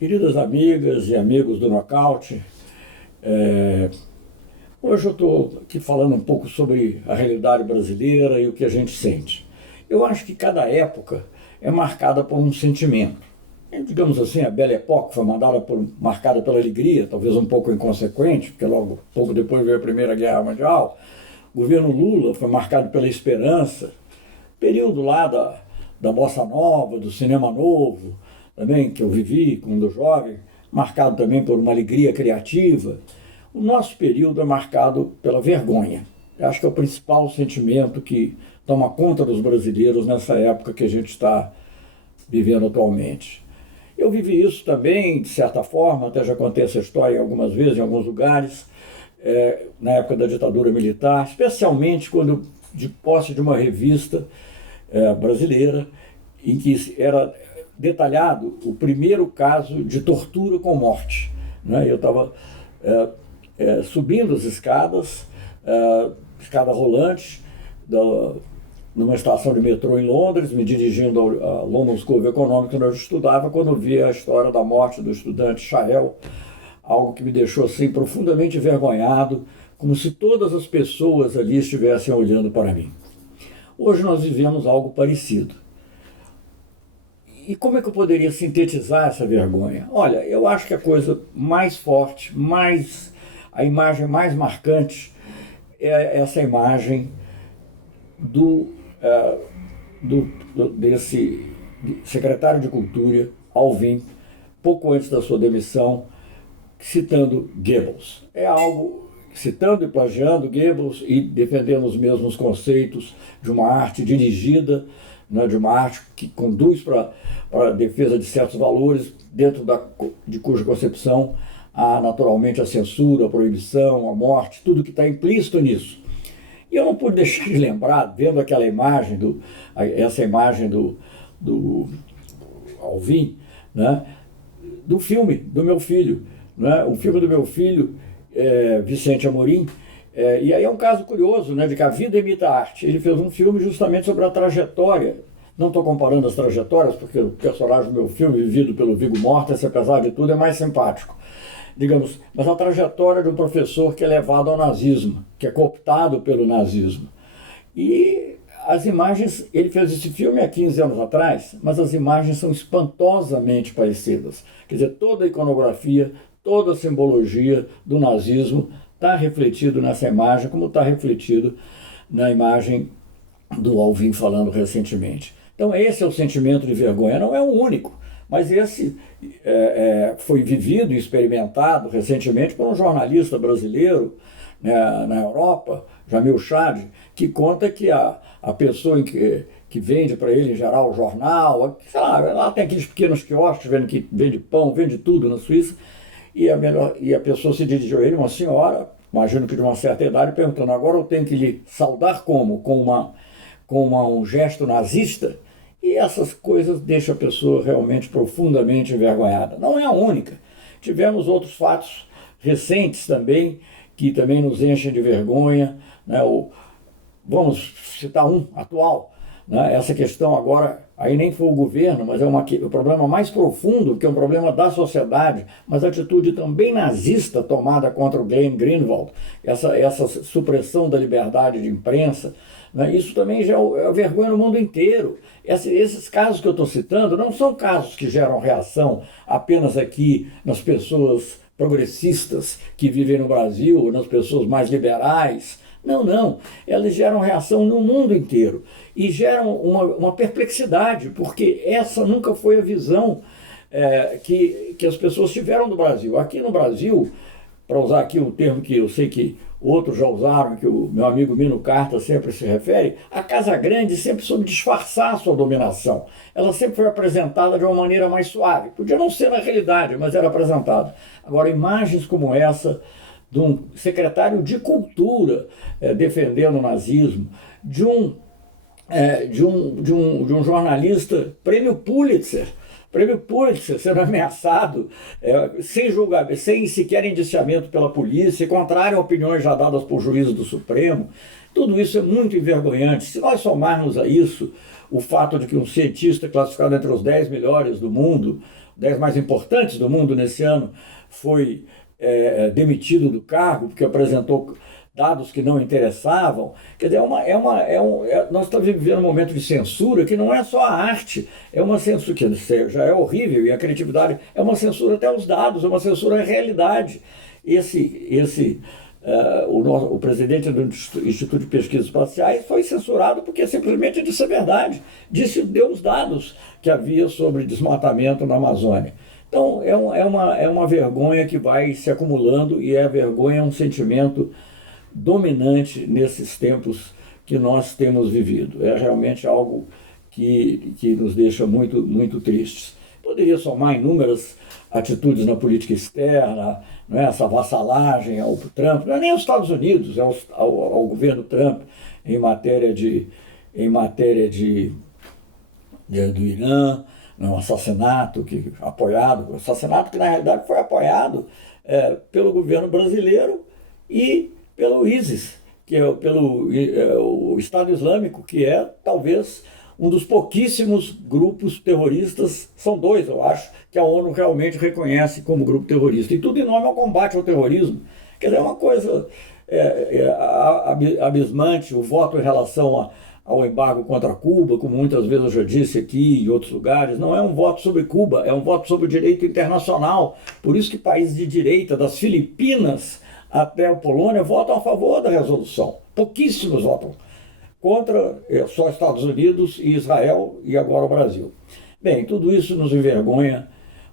Queridas amigas e amigos do Nocaute, hoje eu estou aqui falando um pouco sobre a realidade brasileira e o que a gente sente. Eu acho que cada época é marcada por um sentimento. Digamos assim, a Belle Époque foi marcada pela alegria, talvez um pouco inconsequente, porque logo pouco depois veio a Primeira Guerra Mundial. O governo Lula foi marcado pela esperança. Período lá da Bossa Nova, do cinema novo, também, que eu vivi quando jovem, marcado também por uma alegria criativa. O nosso período é marcado pela vergonha. Eu acho que é o principal sentimento que toma conta dos brasileiros nessa época que a gente está vivendo atualmente. Eu vivi isso também, de certa forma, até já contei essa história algumas vezes, em alguns lugares, na época da ditadura militar, especialmente quando, de posse de uma revista brasileira, em que era detalhado o primeiro caso de tortura com morte. Eu estava subindo as escadas, escada rolante, numa estação de metrô em Londres, me dirigindo ao London School of Economics, onde eu estudava, quando vi a história da morte do estudante Shael, algo que me deixou assim profundamente envergonhado, como se todas as pessoas ali estivessem olhando para mim. Hoje nós vivemos algo parecido. E como é que eu poderia sintetizar essa vergonha? Olha, eu acho que a coisa mais forte, a imagem mais marcante é essa imagem desse secretário de Cultura, Alvin, pouco antes da sua demissão, citando Goebbels. É algo citando e plagiando Goebbels e defendendo os mesmos conceitos de uma arte dirigida, de uma arte que conduz para a defesa de certos valores, dentro de cuja concepção há naturalmente a censura, a proibição, a morte, tudo que está implícito nisso. E eu não pude deixar de lembrar, vendo aquela imagem, essa imagem do Alvin, do filme do meu filho. O filme do meu filho, Vicente Amorim, e aí é um caso curioso, de que a vida imita a arte. Ele fez um filme justamente sobre a trajetória. Não estou comparando as trajetórias, porque o personagem do meu filme, vivido pelo Viggo Mortensen, apesar de tudo, é mais simpático. Digamos, mas a trajetória de um professor que é levado ao nazismo, que é cooptado pelo nazismo. E as imagens, ele fez esse filme há 15 anos atrás, mas as imagens são espantosamente parecidas. Quer dizer, toda a iconografia, toda a simbologia do nazismo está refletido nessa imagem, como está refletido na imagem do Alvin falando recentemente. Então esse é o sentimento de vergonha, não é o único, mas esse foi vivido e experimentado recentemente por um jornalista brasileiro na Europa, Jamil Chad, que conta que a pessoa que vende para ele, em geral, o jornal, sei lá tem aqueles pequenos quiosques que vende pão, vende tudo na Suíça, e a pessoa se dirigiu a ele, uma senhora, imagino que de uma certa idade, perguntando: agora eu tenho que lhe saudar como? Com um gesto nazista? E essas coisas deixam a pessoa realmente profundamente envergonhada. Não é a única. Tivemos outros fatos recentes também, que também nos enchem de vergonha. Vamos citar um atual. Essa questão agora, aí nem foi o governo, mas é o problema mais profundo, que é um problema da sociedade, mas a atitude também nazista tomada contra o Glenn Greenwald, essa supressão da liberdade de imprensa, isso também já é vergonha no mundo inteiro. Esses casos que eu estou citando não são casos que geram reação apenas aqui nas pessoas progressistas que vivem no Brasil, nas pessoas mais liberais. Não. Elas geram reação no mundo inteiro e geram uma perplexidade, porque essa nunca foi a visão que as pessoas tiveram do Brasil. Aqui no Brasil, para usar aqui um termo que eu sei que outros já usaram, que o meu amigo Mino Carta sempre se refere, a Casa Grande sempre soube disfarçar a sua dominação. Ela sempre foi apresentada de uma maneira mais suave. Podia não ser na realidade, mas era apresentada. Agora, imagens como essa, de um secretário de Cultura defendendo o nazismo, de um jornalista, prêmio Pulitzer sendo ameaçado, sem julgamento, sem sequer indiciamento pela polícia, contrário a opiniões já dadas por juízes do Supremo. Tudo isso é muito envergonhante. Se nós somarmos a isso o fato de que um cientista classificado entre os 10 melhores do mundo, 10 mais importantes do mundo nesse ano, foi demitido do cargo porque apresentou dados que não interessavam. Quer dizer, nós estamos vivendo um momento de censura que não é só a arte, é uma censura que já é horrível, e a criatividade é uma censura até aos dados, é uma censura à realidade. O presidente do Instituto de Pesquisas Espaciais foi censurado porque simplesmente disse a verdade, deu os dados que havia sobre desmatamento na Amazônia. Então, é uma vergonha que vai se acumulando, e a vergonha é um sentimento dominante nesses tempos que nós temos vivido. É realmente algo que nos deixa muito, muito tristes. Poderia somar inúmeras atitudes na política externa, não é? Essa vassalagem ao Trump, não é nem aos Estados Unidos, é ao governo Trump em matéria do Irã, um assassinato assassinato que na realidade foi apoiado pelo governo brasileiro e pelo ISIS, que é o Estado Islâmico, que é talvez um dos pouquíssimos grupos terroristas, são dois, eu acho, que a ONU realmente reconhece como grupo terrorista. E tudo em nome ao combate ao terrorismo. Quer dizer, é uma coisa abismante o voto em relação ao embargo contra Cuba, como muitas vezes eu já disse aqui e em outros lugares. Não é um voto sobre Cuba, é um voto sobre o direito internacional. Por isso que países de direita, das Filipinas até a Polônia, votam a favor da resolução. Pouquíssimos votam contra, só Estados Unidos e Israel e agora o Brasil. Bem, tudo isso nos envergonha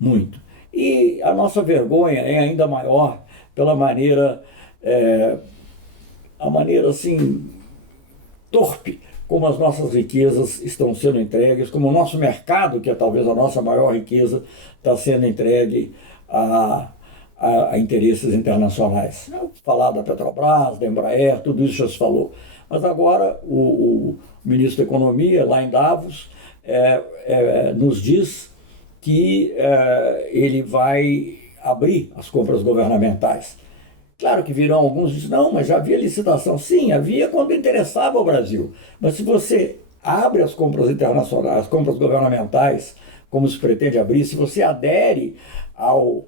muito. E a nossa vergonha é ainda maior pela maneira assim, torpe como as nossas riquezas estão sendo entregues, como o nosso mercado, que é talvez a nossa maior riqueza, está sendo entregue a interesses internacionais. Falar da Petrobras, da Embraer, tudo isso já se falou. Mas agora o ministro da Economia, lá em Davos, nos diz que ele vai abrir as compras governamentais. Claro que virão alguns e dizem, não, mas já havia licitação. Sim, havia quando interessava ao Brasil. Mas se você abre as compras internacionais, as compras governamentais, como se pretende abrir, se você adere ao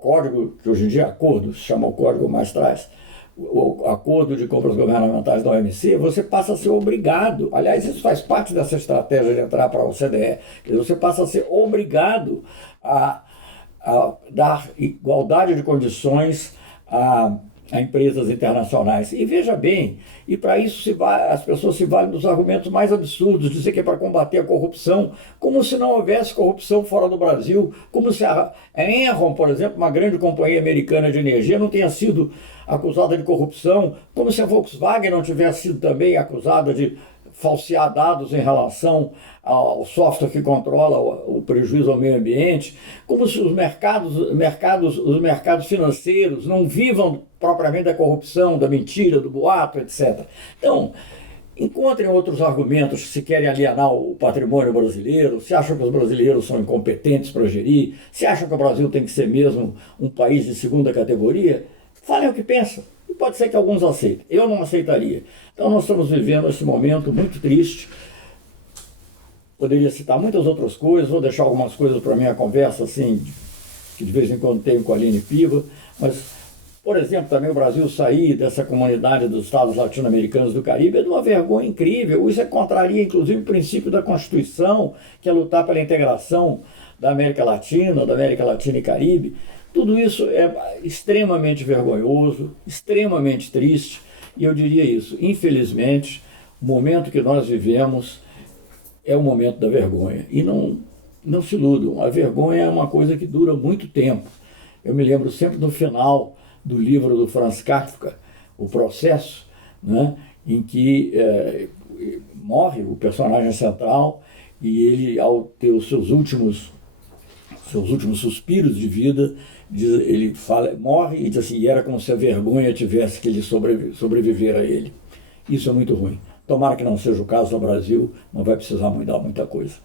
código, que hoje em dia é acordo, se chama o código mais atrás, o acordo de compras governamentais da OMC, você passa a ser obrigado, aliás, isso faz parte dessa estratégia de entrar para a OCDE, quer dizer, você passa a ser obrigado a dar igualdade de condições a empresas internacionais. E veja bem, e para isso as pessoas se valem dos argumentos mais absurdos, dizer que é para combater a corrupção, como se não houvesse corrupção fora do Brasil, como se a Enron, por exemplo, uma grande companhia americana de energia, não tenha sido acusada de corrupção, como se a Volkswagen não tivesse sido também acusada de falsear dados em relação ao software que controla o prejuízo ao meio ambiente, como se os mercados financeiros não vivam propriamente da corrupção, da mentira, do boato, etc. Então, encontrem outros argumentos se querem alienar o patrimônio brasileiro, se acham que os brasileiros são incompetentes para gerir, se acham que o Brasil tem que ser mesmo um país de segunda categoria, falem o que pensam. E pode ser que alguns aceitem. Eu não aceitaria. Então nós estamos vivendo esse momento muito triste. Poderia citar muitas outras coisas, vou deixar algumas coisas para a minha conversa, assim, que de vez em quando tenho com a Aline Piva, mas, por exemplo, também o Brasil sair dessa comunidade dos Estados latino-americanos do Caribe é de uma vergonha incrível. Isso contraria, inclusive, o princípio da Constituição, que é lutar pela integração da América Latina e Caribe. Tudo isso é extremamente vergonhoso, extremamente triste, e eu diria isso, infelizmente, o momento que nós vivemos é o momento da vergonha. E não se iludam, a vergonha é uma coisa que dura muito tempo. Eu me lembro sempre do final do livro do Franz Kafka, O Processo, né, em que morre o personagem central e ele, ao ter os seus últimos suspiros de vida, ele morre e diz assim, e era como se a vergonha tivesse que lhe sobreviver a ele. Isso é muito ruim. Tomara que não seja o caso no Brasil, não vai precisar mudar muita coisa.